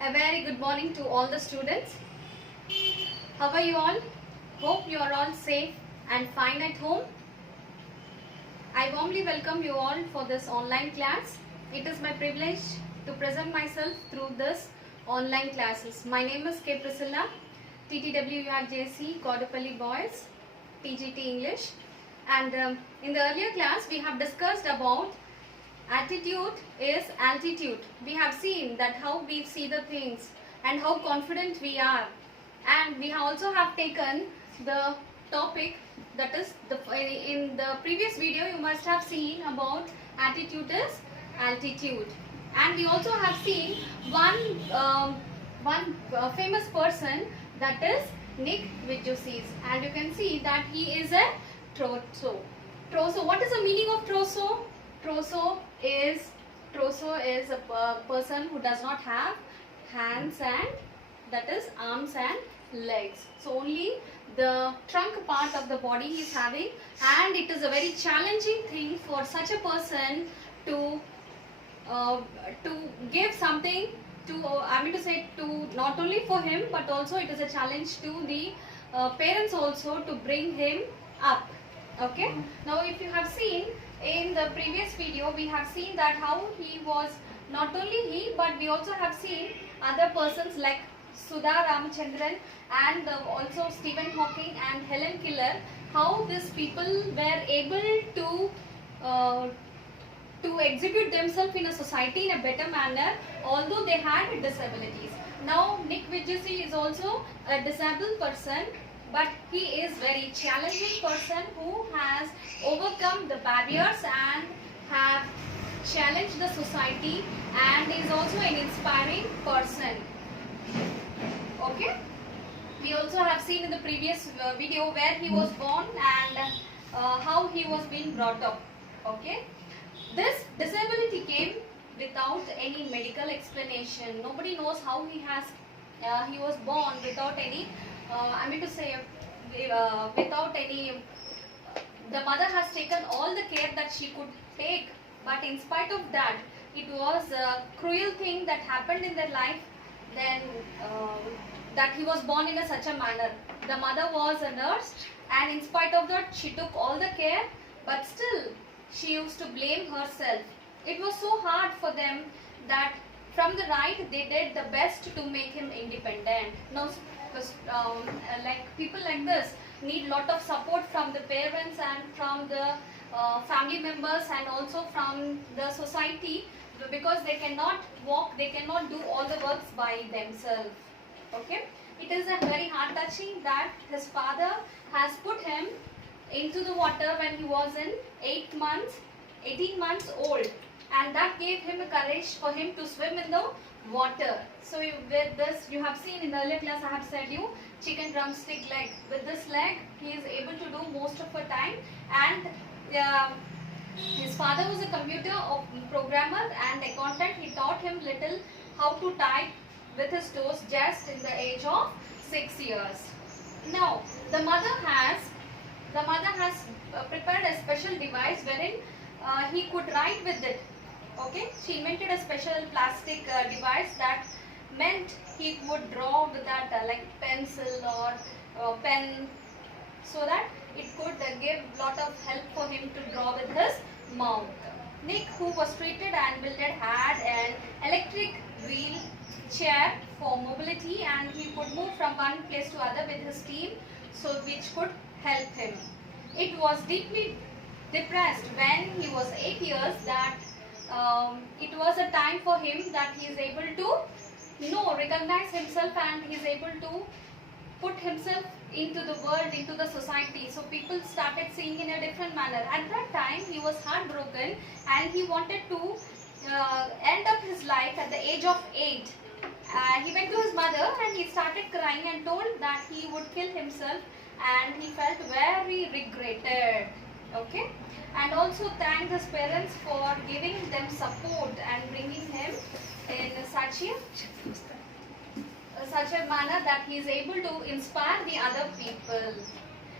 A very good morning to all the students. How are you all? Hope you are all safe and fine at home. I warmly welcome you all for this online class. It is my privilege to present myself through this online classes. My name is K. Priscilla, TTWURJC, Kodapalli Boys, TGT English. And in the earlier class, we have discussed about attitude is altitude. We have seen that how we see the things and how confident we are. And we also have taken the topic that is in the previous video you must have seen about attitude is altitude. And we also have seen one famous person, that is Nick Vujicic. And you can see that he is a trosso. Trosso. What is the meaning of trosso? Trosso is a person who does not have hands and, that is, arms and legs. So only the trunk part of the body he is having, and it is a very challenging thing for such a person to give something to, to not only for him, but also it is a challenge to the parents also to bring him up. Okay. Now if you have seen in the previous video, we have seen that how he was, not only he, but we also have seen other persons like Sudha Ramachandran and also Stephen Hawking and Helen Keller, how these people were able to exhibit themselves in a society in a better manner, although they had disabilities. Now Nick Vujicic is also a disabled person, but he is very challenging person who has overcome the barriers and have challenged the society, and is also an inspiring person. Okay. We also have seen in the previous video where he was born and how he was being brought up. Okay. This disability came without any medical explanation. Nobody knows how he was born without any without any, the mother has taken all the care that she could take, but in spite of that, it was a cruel thing that happened in their life, then that he was born in such a manner. The mother was a nurse, and in spite of that, she took all the care, but still she used to blame herself. It was so hard for them that from the right they did the best to make him independent. Now, like people like this need lot of support from the parents and from the family members and also from the society, because they cannot walk, they cannot do all the works by themselves. Okay, it is a very heart touching that his father has put him into the water when he was in 18 months old, and that gave him a courage for him to swim in the water. So with this, you have seen in the earlier class, I have said you, chicken drumstick leg. With this leg, he is able to do most of the time. And his father was a computer programmer and accountant. He taught him little how to type with his toes just in the age of 6 years. Now the mother has prepared a special device wherein he could write with it. Okay, she invented a special plastic device that meant he would draw with that like pencil or pen, so that it could give lot of help for him to draw with his mouth. Nick, who was treated and builded, had an electric wheel chair for mobility, and he could move from one place to other with his team, so which could help him. It was deeply depressed when he was 8 years that it was a time for him that he is able to recognize himself, and he is able to put himself into the world, into the society. So people started seeing in a different manner. At that time he was heartbroken and he wanted to end up his life at the age of 8. He went to his mother and he started crying and told that he would kill himself, and he felt very regretted. Okay, and also thanked his parents for giving them support and bringing him in such a manner that he is able to inspire the other people.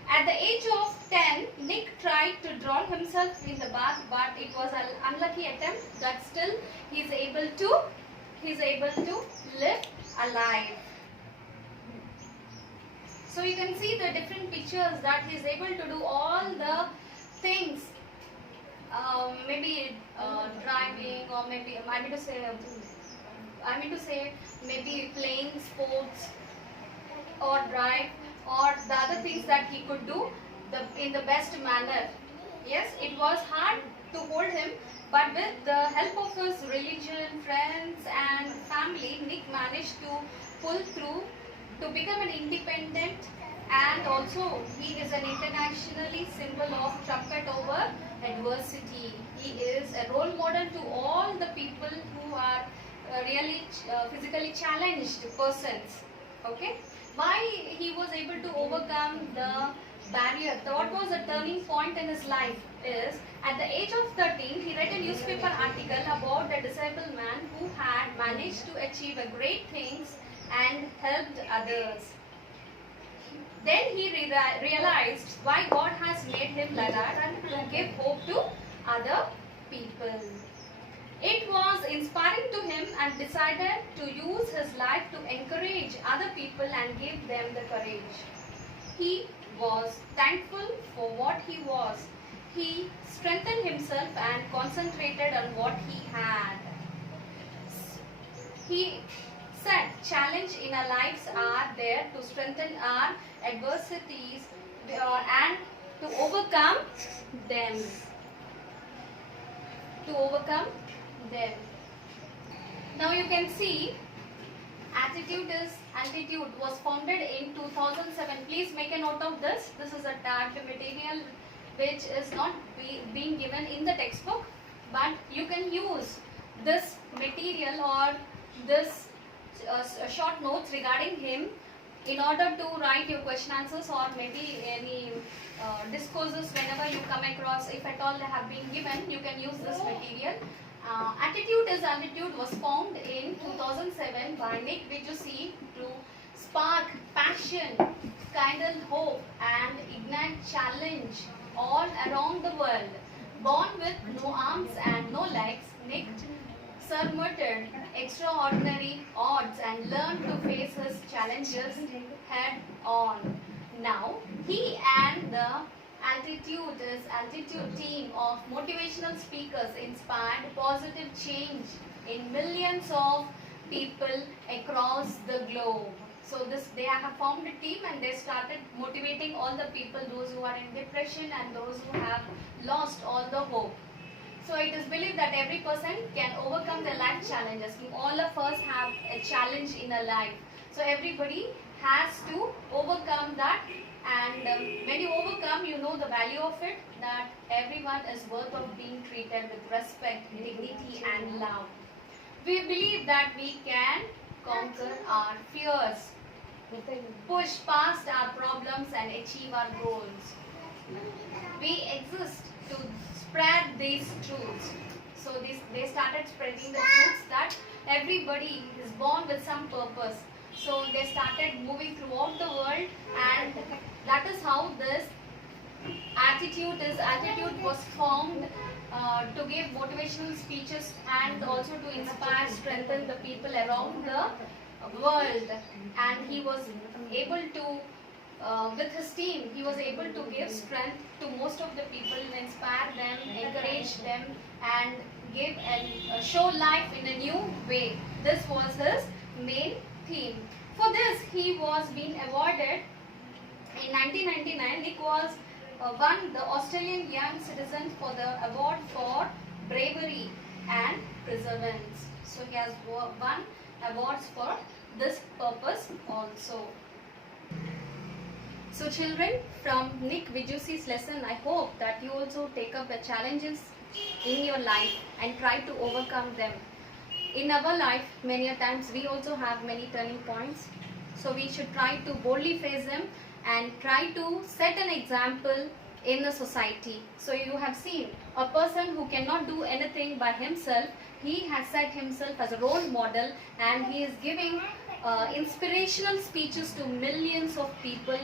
At the age of 10, Nick tried to drown himself in the bath, but it was an unlucky attempt that still he is able to he is able to live alive. So you can see the different pictures that he is able to do all the things, maybe driving, or maybe I mean to say maybe playing sports or drive, or the other things that he could do in the best manner. Yes, it was hard to hold him, but with the help of his religion, friends and family, Nick managed to pull through to become an independent, and also he is an internationally symbol of trumpet over adversity. He is a role model to all the people who are really physically challenged persons. Okay, why he was able to overcome the barrier? What was the turning point in his life is, at the age of 13, he read a newspaper article about a disabled man who had managed to achieve a great things and helped others. Then he realized why God has made him like that, and to give hope to other people. It was inspiring to him, and decided to use his life to encourage other people and give them the courage. He was thankful for what he was. He strengthened himself and concentrated on what he had. He said, challenge in our lives are there to strengthen our adversities and to overcome them. To overcome them. Now you can see, Altitude was founded in 2007. Please make a note of this. This is a tagged material which is not being given in the textbook, but you can use this material or this short notes regarding him in order to write your question answers, or maybe any discourses whenever you come across. If at all they have been given, you can use this material. Altitude was formed in 2007 by Nick Vujicic to spark passion, kindle hope and ignite challenge all around the world. Born with no arms and no legs, Nick surmounted extraordinary odds and learned to face his challenges head on. Now, he and the Altitude team of motivational speakers inspired positive change in millions of people across the globe. So they have formed a team, and they started motivating all the people, those who are in depression and those who have lost all the hope. So it is believed that every person can overcome their life challenges. All of us have a challenge in our life. So everybody has to overcome that. And when you overcome, you know the value of it, that everyone is worth of being treated with respect, dignity and love. We believe that we can conquer our fears, push past our problems and achieve our goals. We exist to spread these truths. So they started spreading the truths that everybody is born with some purpose. So they started moving throughout the world, and that is how this Altitude was formed to give motivational speeches and also to inspire, strengthen the people around the world. And he was able to, with his team, he was able to give strength to most of the people, inspire them, encourage them, and give and show life in a new way. This was his main theme. For this, he was being awarded in 1999. Nick was won the Australian Young Citizen for the award for bravery and perseverance. So he has won awards for this purpose also. So children, from Nick Vujicic's lesson, I hope that you also take up the challenges in your life and try to overcome them. In our life, many a times we also have many turning points. So we should try to boldly face them and try to set an example in the society. So you have seen a person who cannot do anything by himself, he has set himself as a role model, and he is giving inspirational speeches to millions of people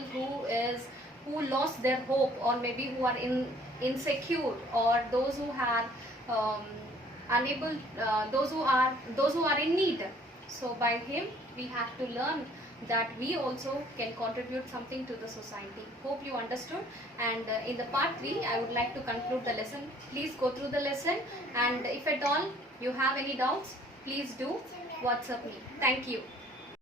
who lost their hope, or maybe who are insecure, or those who have unable, those who are in need. So by him we have to learn that we also can contribute something to the society. Hope you understood. And in the part 3 I would like to conclude the lesson. Please go through the lesson, and if at all you have any doubts, please do WhatsApp me. Thank you.